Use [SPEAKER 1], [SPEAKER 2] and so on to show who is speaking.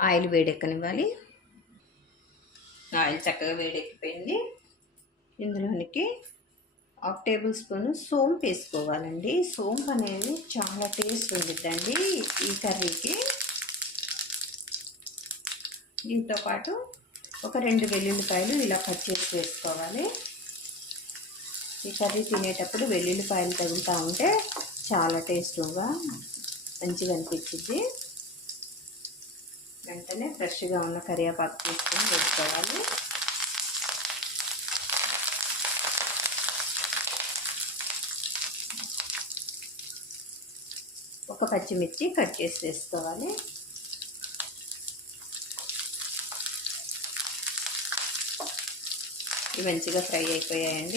[SPEAKER 1] Oil వేడెక్కనివ్వాలి. Oil చక్కగా వేడెక్కిపోయింది. ఇందులోనికి హాఫ్ టేబుల్ స్పూన్ సోంపు వేసుకోవాలండి. సోంపు అనేది చాలా టేస్ట్ ఉండిద్దండి ఈ కర్రీకి. దీంతో పాటు ఒక రెండు వెల్లుల్లిపాయలు ఇలా కట్ చేసి వేసుకోవాలి. ఈ కర్రీ తినేటప్పుడు వెల్లుల్లిపాయలు తగులుతూ ఉంటే చాలా టేస్ట్గా మంచిగా అనిపించింది వెంటనే ఫ్రెష్గా ఉన్న కరివేపాకు తీసుకొని వేసుకోవాలి. ఒక పచ్చిమిర్చి కట్ చేసి వేసుకోవాలి. ఇవి మంచిగా ఫ్రై అయిపోయాయండి.